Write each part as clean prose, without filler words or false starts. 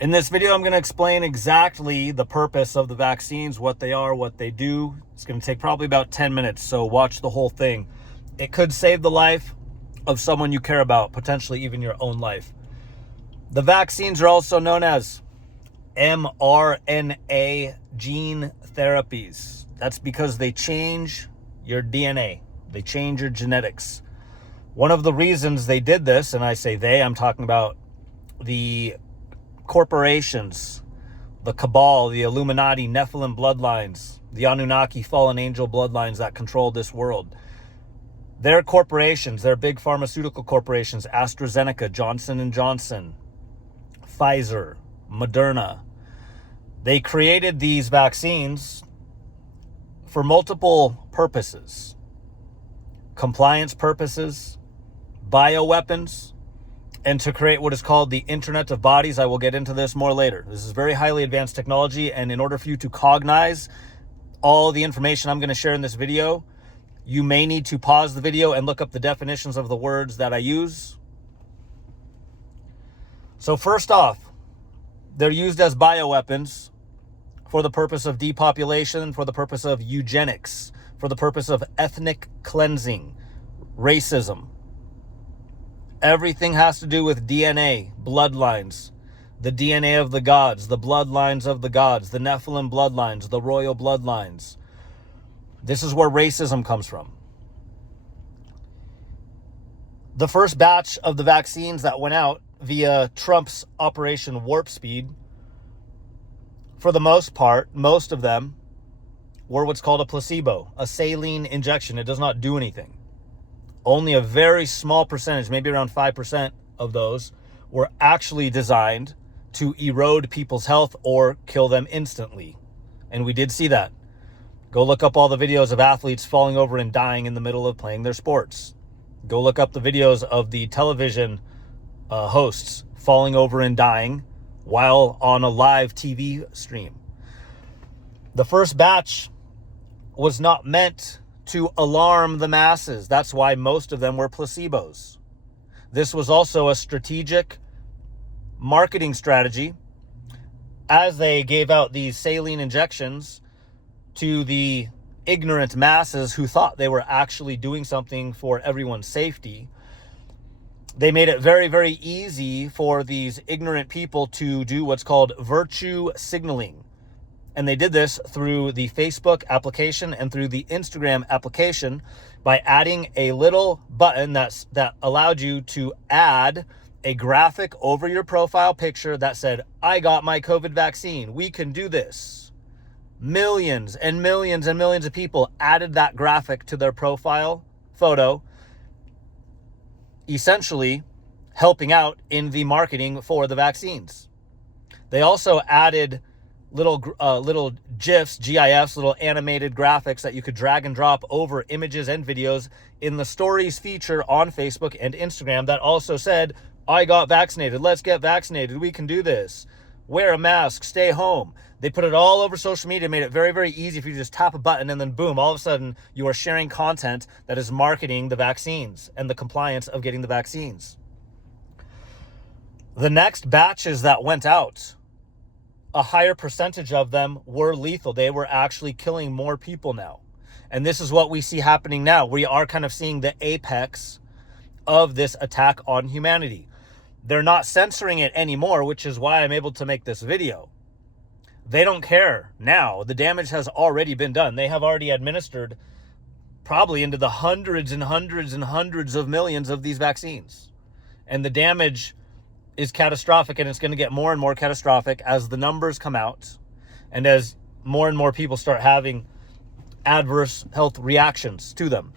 In this video, I'm going to explain exactly the purpose of the vaccines, what they are, what they do. It's going to take probably about 10 minutes, so watch the whole thing. It could save the life of someone you care about, potentially even your own life. The vaccines are also known as MRNA gene therapies. That's because they change your DNA. They change your genetics. One of the reasons they did this, and I say they, I'm talking about the corporations, the cabal, the Illuminati, Nephilim bloodlines, the Anunnaki fallen angel bloodlines that control this world. Their corporations, their big pharmaceutical corporations, AstraZeneca, Johnson & Johnson, Pfizer, Moderna, they created these vaccines for multiple purposes. Compliance purposes, bioweapons, and to create what is called the Internet of Bodies. I will get into this more later. This is very highly advanced technology, and in order for you to cognize all the information I'm going to share in this video, you may need to pause the video and look up the definitions of the words that I use. So first off, they're used as bioweapons for the purpose of depopulation, for the purpose of eugenics, for the purpose of ethnic cleansing, racism. Everything has to do with DNA, bloodlines, the DNA of the gods, the bloodlines of the gods, the Nephilim bloodlines, the royal bloodlines. This is where racism comes from. The first batch of the vaccines that went out via Trump's Operation Warp Speed, for the most part, most of them were what's called a placebo, a saline injection. It does not do anything. Only a very small percentage, maybe around 5% of those, were actually designed to erode people's health or kill them instantly. And we did see that. Go look up all the videos of athletes falling over and dying in the middle of playing their sports. Go look up the videos of the television hosts falling over and dying while on a live TV stream. The first batch was not meant to alarm the masses. That's why most of them were placebos. This was also a strategic marketing strategy as they gave out these saline injections to the ignorant masses who thought they were actually doing something for everyone's safety. They made it very, very easy for these ignorant people to do what's called virtue signaling. And they did this through the Facebook application and through the Instagram application by adding a little button that allowed you to add a graphic over your profile picture that said, "I got my COVID vaccine. We can do this." Millions and millions and millions of people added that graphic to their profile photo, essentially helping out in the marketing for the vaccines. They also added little GIFs, little animated graphics that you could drag and drop over images and videos in the stories feature on Facebook and Instagram that also said, "I got vaccinated. Let's get vaccinated. We can do this. Wear a mask. Stay home." They put it all over social media, made it very, very easy for you to just tap a button and then boom, all of a sudden you are sharing content that is marketing the vaccines and the compliance of getting the vaccines. The next batches that went out, a higher percentage of them were lethal. They were actually killing more people now. And this is what we see happening now. We are kind of seeing the apex of this attack on humanity. They're not censoring it anymore, which is why I'm able to make this video. They don't care now. The damage has already been done. They have already administered probably into the hundreds and hundreds and hundreds of millions of these vaccines. And the damage is catastrophic, and it's going to get more and more catastrophic as the numbers come out and as more and more people start having adverse health reactions to them.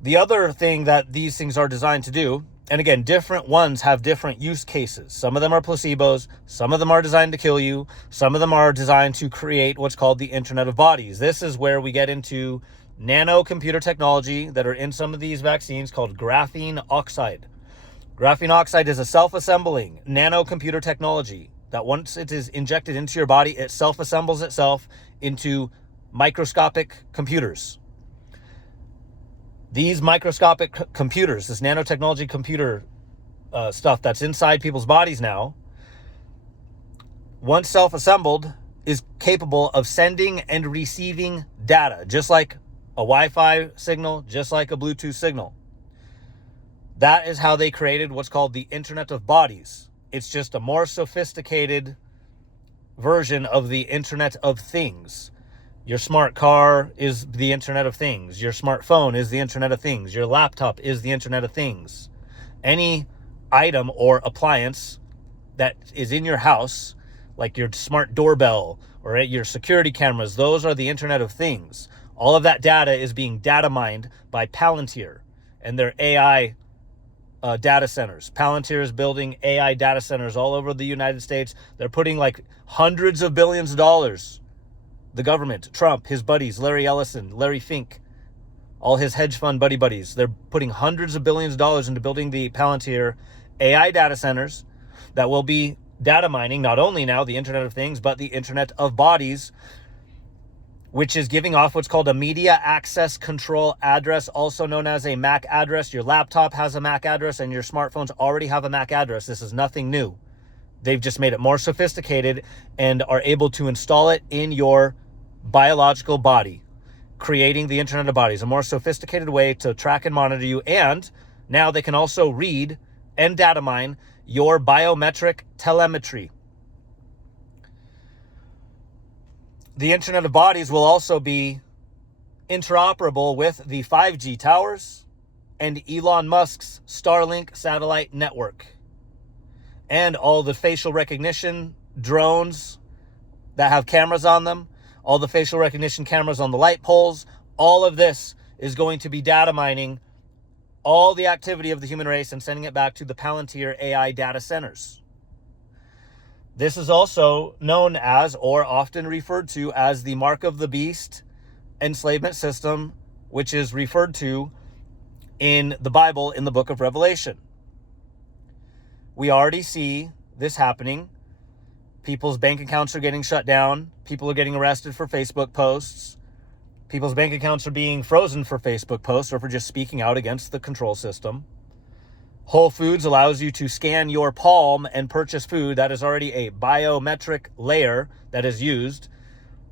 The other thing that these things are designed to do, and again, different ones have different use cases. Some of them are placebos. Some of them are designed to kill you. Some of them are designed to create what's called the Internet of Bodies. This is where we get into nano computer technology that are in some of these vaccines called graphene oxide. Graphene oxide is a self-assembling nano computer technology that once it is injected into your body, it self-assembles itself into microscopic computers. These microscopic computers, this nanotechnology computer stuff that's inside people's bodies now, once self-assembled, is capable of sending and receiving data, just like a Wi-Fi signal, just like a Bluetooth signal. That is how they created what's called the Internet of Bodies. It's just a more sophisticated version of the Internet of Things. Your smart car is the Internet of Things. Your smartphone is the Internet of Things. Your laptop is the Internet of Things. Any item or appliance that is in your house, like your smart doorbell or your security cameras, those are the Internet of Things. All of that data is being data mined by Palantir and their AI data centers. Palantir is building AI data centers all over the United States. They're putting like hundreds of billions of dollars. The government, Trump, his buddies, Larry Ellison, Larry Fink, all his hedge fund buddies, they're putting hundreds of billions of dollars into building the Palantir AI data centers that will be data mining not only now the Internet of Things, but the Internet of Bodies, which is giving off what's called a media access control address, also known as a MAC address. Your laptop has a MAC address and your smartphones already have a MAC address. This is nothing new. They've just made it more sophisticated and are able to install it in your biological body, creating the Internet of Bodies, a more sophisticated way to track and monitor you. And now they can also read and data mine your biometric telemetry. The Internet of Bodies will also be interoperable with the 5G towers and Elon Musk's Starlink satellite network and all the facial recognition drones that have cameras on them, all the facial recognition cameras on the light poles. All of this is going to be data mining all the activity of the human race and sending it back to the Palantir AI data centers. This is also known as, or often referred to as, the Mark of the Beast enslavement system, which is referred to in the Bible in the book of Revelation. We already see this happening. People's bank accounts are getting shut down. People are getting arrested for Facebook posts. People's bank accounts are being frozen for Facebook posts or for just speaking out against the control system. Whole Foods allows you to scan your palm and purchase food. That is already a biometric layer that is used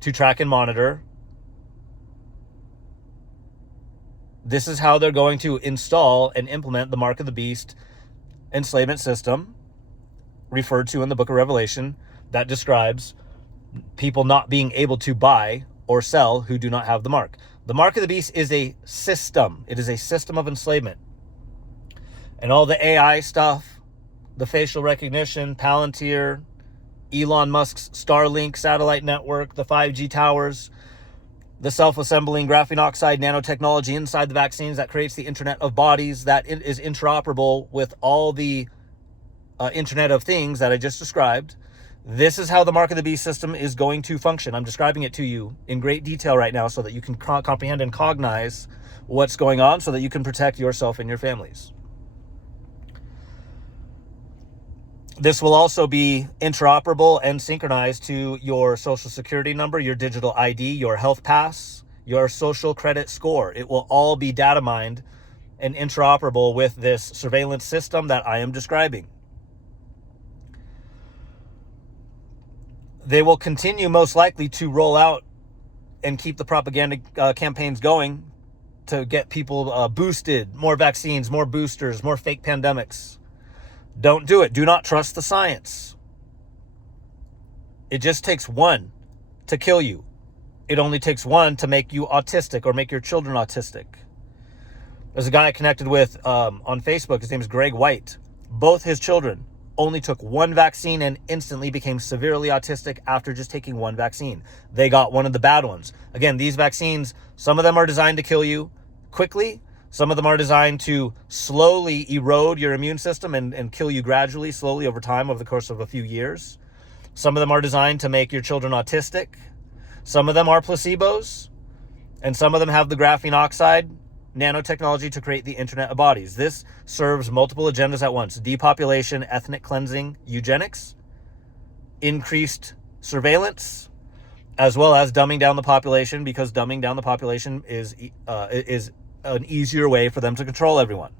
to track and monitor. This is how they're going to install and implement the Mark of the Beast enslavement system, referred to in the book of Revelation, that describes people not being able to buy or sell who do not have the mark. The Mark of the Beast is a system. It is a system of enslavement. And all the AI stuff, the facial recognition, Palantir, Elon Musk's Starlink satellite network, the 5G towers, the self-assembling graphene oxide nanotechnology inside the vaccines that creates the Internet of Bodies, that is interoperable with all the Internet of Things that I just described. This is how the Mark of the Beast system is going to function. I'm describing it to you in great detail right now so that you can comprehend and cognize what's going on so that you can protect yourself and your families. This will also be interoperable and synchronized to your social security number, your digital ID, your health pass, your social credit score. It will all be data mined and interoperable with this surveillance system that I am describing. They will continue most likely to roll out and keep the propaganda campaigns going to get people boosted, more vaccines, more boosters, more fake pandemics. Don't do it. Do not trust the science. It just takes one to kill you. It only takes one to make you autistic or make your children autistic. There's a guy I connected with on Facebook. His name is Greg White. Both his children only took one vaccine and instantly became severely autistic after just taking one vaccine. They got one of the bad ones. Again, these vaccines, some of them are designed to kill you quickly. Some of them are designed to slowly erode your immune system and kill you gradually, slowly over time, over the course of a few years. Some of them are designed to make your children autistic. Some of them are placebos. And some of them have the graphene oxide nanotechnology to create the Internet of Bodies. This serves multiple agendas at once: depopulation, ethnic cleansing, eugenics, increased surveillance, as well as dumbing down the population, because dumbing down the population is an easier way for them to control everyone.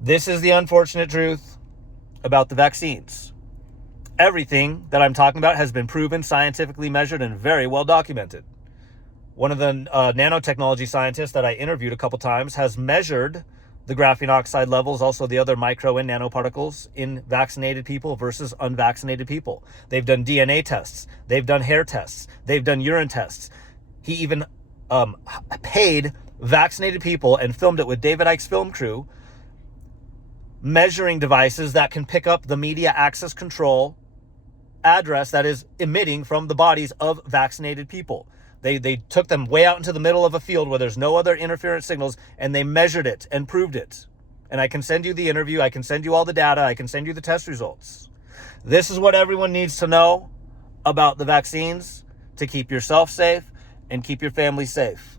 This is the unfortunate truth about the vaccines. Everything that I'm talking about has been proven, scientifically measured, and very well documented. One of the nanotechnology scientists that I interviewed a couple times has measured the graphene oxide levels, also the other micro and nanoparticles in vaccinated people versus unvaccinated people. They've done DNA tests. They've done hair tests. They've done urine tests. He even paid vaccinated people and filmed it with David Icke's film crew, measuring devices that can pick up the media access control address that is emitting from the bodies of vaccinated people. They took them way out into the middle of a field where there's no other interference signals, and they measured it and proved it. And I can send you the interview. I can send you all the data. I can send you the test results. This is what everyone needs to know about the vaccines to keep yourself safe and keep your family safe.